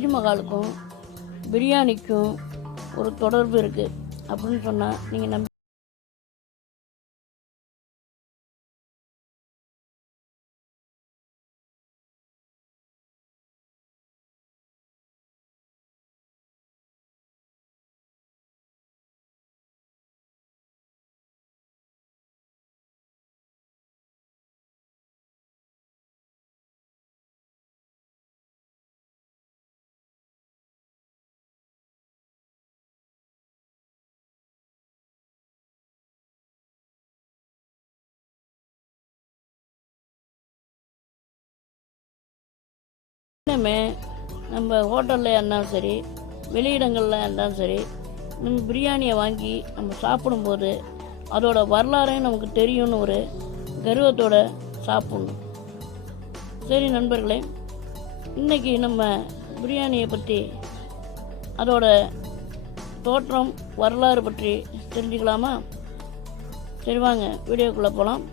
தாஜ்மஹாலுக்கும் பிரியாணிக்கும் ஒரு தொடர்பு இருக்குது அப்படின்னு சொன்னால் நீங்கள் நம்பி இன்னுமே நம்ம ஹோட்டலில் இருந்தாலும் சரி வெளியிடங்களில் இருந்தாலும் சரி நம்ம பிரியாணியை வாங்கி நம்ம சாப்பிடும்போது அதோட வரலாறையும் நமக்கு தெரியும்னு ஒரு கர்வத்தோட சாப்பிடணும். சரி நண்பர்களே இன்றைக்கி நம்ம பிரியாணியை பற்றி அதோட தோற்றம் வரலாறு பற்றி தெரிஞ்சுக்கலாமா? சரி வாங்க வீடியோக்குள்ளே போகலாம்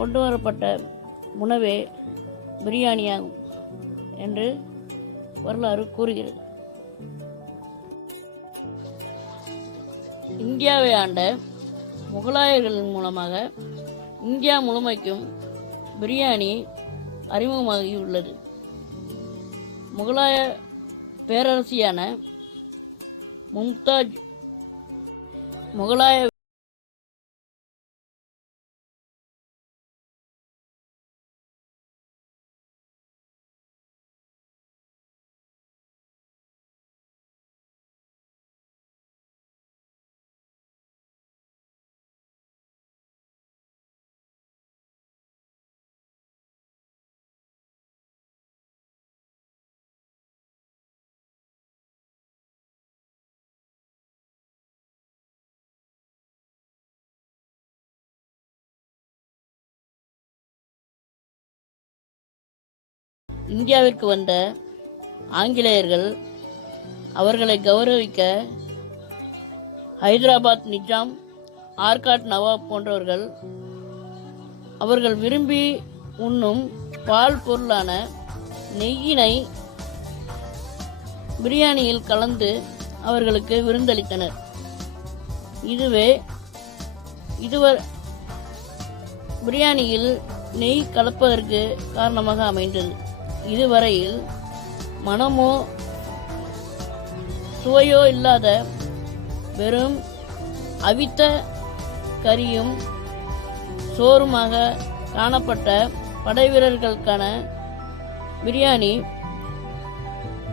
கொண்டு வரப்பட்ட உணவே பிரியாணியாகும் என்று வரலாறு கூறுகிறது. இந்தியாவை ஆண்ட முகலாயர்களின் மூலமாக இந்தியா முழுமைக்கும் பிரியாணி அறிமுகமாகி உள்ளது முகலாய பேரரசியான மும்தாஜ் முகலாய இந்தியாவிற்கு வந்த ஆங்கிலேயர்கள் அவர்களை கௌரவிக்க ஹைதராபாத் நிஜாம் ஆர்காட் நவாப் போன்றவர்கள் அவர்கள் விரும்பி உண்ணும் பால் பொருளான நெய்யினை பிரியாணியில் கலந்து அவர்களுக்கு விருந்தளித்தனர். இதுவே இதுவர் பிரியாணியில் நெய் கலப்பதற்கு காரணமாக அமைந்தது. இதுவரையில் மனமோ சுவையோ இல்லாத வெறும் அவித்த கறியும் சோறுமாக காணப்பட்ட படைவீரர்களுக்கான பிரியாணி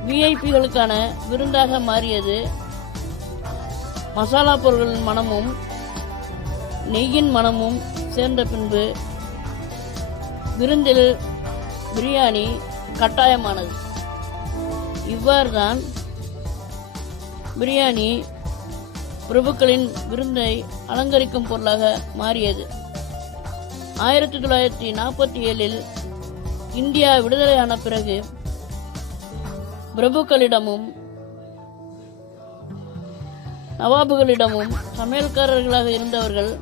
விஐபிகளுக்கான விருந்தாக மாறியது. மசாலா பொருட்களின் மனமும் நெய்யின் மனமும் சேர்ந்த பின்பு விருந்தில் பிரியாணி கட்டாயமானது. இவ்வாறு தான் பிரியாணி பிரபுக்களின் விருந்தை அலங்கரிக்கும் பொருளாக மாறியது. ஆயிரத்தி தொள்ளாயிரத்தி நாற்பத்தி ஏழில் இந்தியா விடுதலையான பிறகு பிரபுக்களிடமும் நவாபுகளிடமும் சமையல்காரர்களாக இருந்தவர்கள்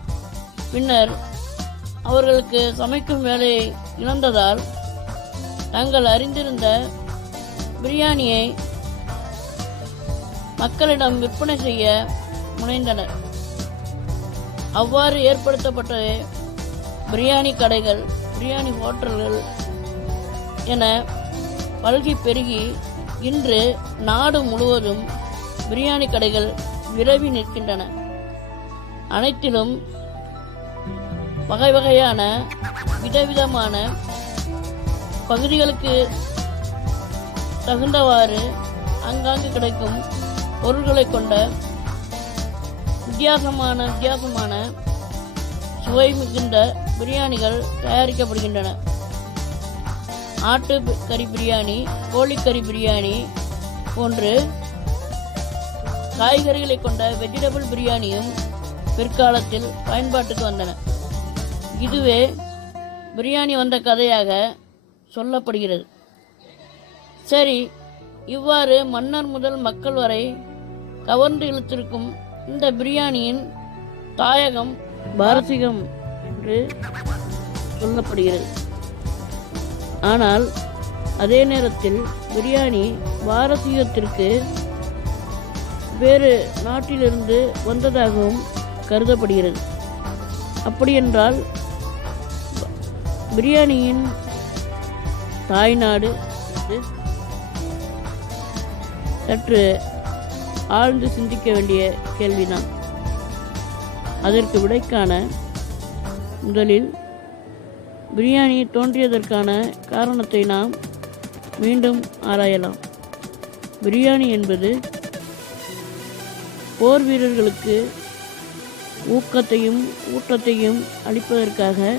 பின்னர் அவர்களுக்கு சமைக்கும் வேலையை இழந்ததால் தங்கள் அறிந்திருந்த பிரியாணியை மக்களிடம் விற்பனை செய்ய முனைந்தனர். அவ்வாறு ஏற்படுத்தப்பட்ட பிரியாணி கடைகள் பிரியாணி ஹோட்டல்கள் என பல்கி பெருகி இன்று நாடு முழுவதும் பிரியாணி கடைகள் விரவி நிற்கின்றன. அனைத்திலும் வகை வகையான விதவிதமான பகுதிகளுக்கு தகுந்தவாறு அங்காங்கு கிடைக்கும் பொருள்களை கொண்ட வித்தியாசமான வித்தியாசமான சுவை மிகுந்த பிரியாணிகள் தயாரிக்கப்படுகின்றன. ஆட்டு கறி பிரியாணி கோழிக்கறி பிரியாணி போன்று காய்கறிகளை கொண்ட வெஜிடபிள் பிரியாணியும் பிற்காலத்தில் பயன்பாட்டுக்கு வந்தன. இதுவே பிரியாணி வந்த கதையாக சொல்லப்படுகிறது. சரி இவ்வாறு மன்னர் முதல் மக்கள் வரை கவர்ந்து இழுத்திருக்கும் இந்த பிரியாணியின் தாயகம் பாரசீகம் என்று சொல்லப்படுகிறது. ஆனால் அதே நேரத்தில் பிரியாணி பாரசீகத்திற்கு வேறு நாட்டிலிருந்து வந்ததாகவும் கருதப்படுகிறது. அப்படியென்றால் பிரியாணியின் தாய்நாடு சற்று ஆழ்ந்து சிந்திக்க வேண்டிய கேள்விதான். அதற்கு விடைக்கான முதலில் பிரியாணி தோன்றியதற்கான காரணத்தை நாம் மீண்டும் ஆராயலாம். பிரியாணி என்பது போர் வீரர்களுக்கு ஊக்கத்தையும் ஊட்டத்தையும் அளிப்பதற்காக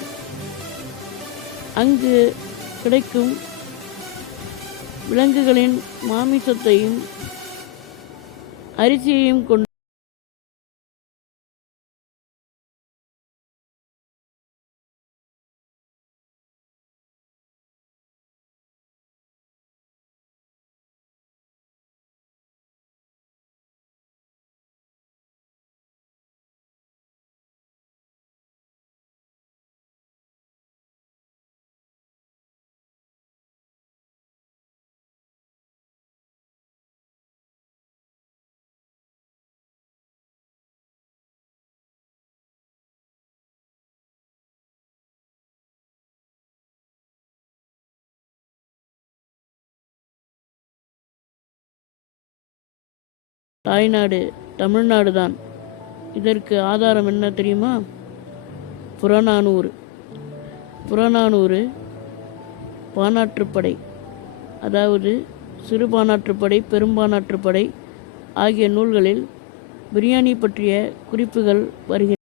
அங்கு கிடைக்கும். விலங்குகளின் மாமிசத்தையும் அரிசியையும் கொண்டு தாய்நாடு தமிழ்நாடு தான். இதற்கு ஆதாரம் என்ன தெரியுமா? புறநானூறு. புறநானூறு பானாற்றுப்படை அதாவது சிறுபானாற்றுப்படை பெரும்பானாற்றுப்படை ஆகிய நூல்களில் பிரியாணி பற்றிய குறிப்புகள் வருகின்றன.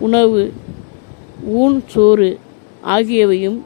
உணவு ஊன் சோறு ஆகியவையும்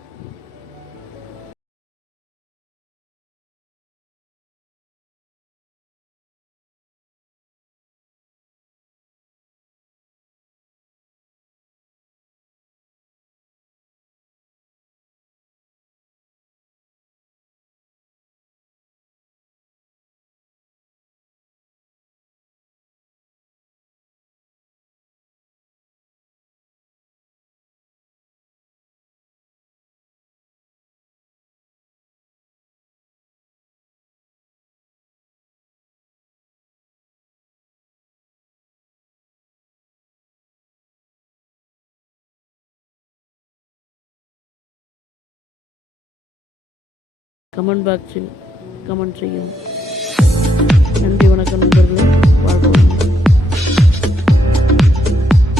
கமெண்ட் பாக்ஸில் கமெண்ட் செய்யும் நன்றி வணக்கம் நண்பர்களே. வாழ்க்கை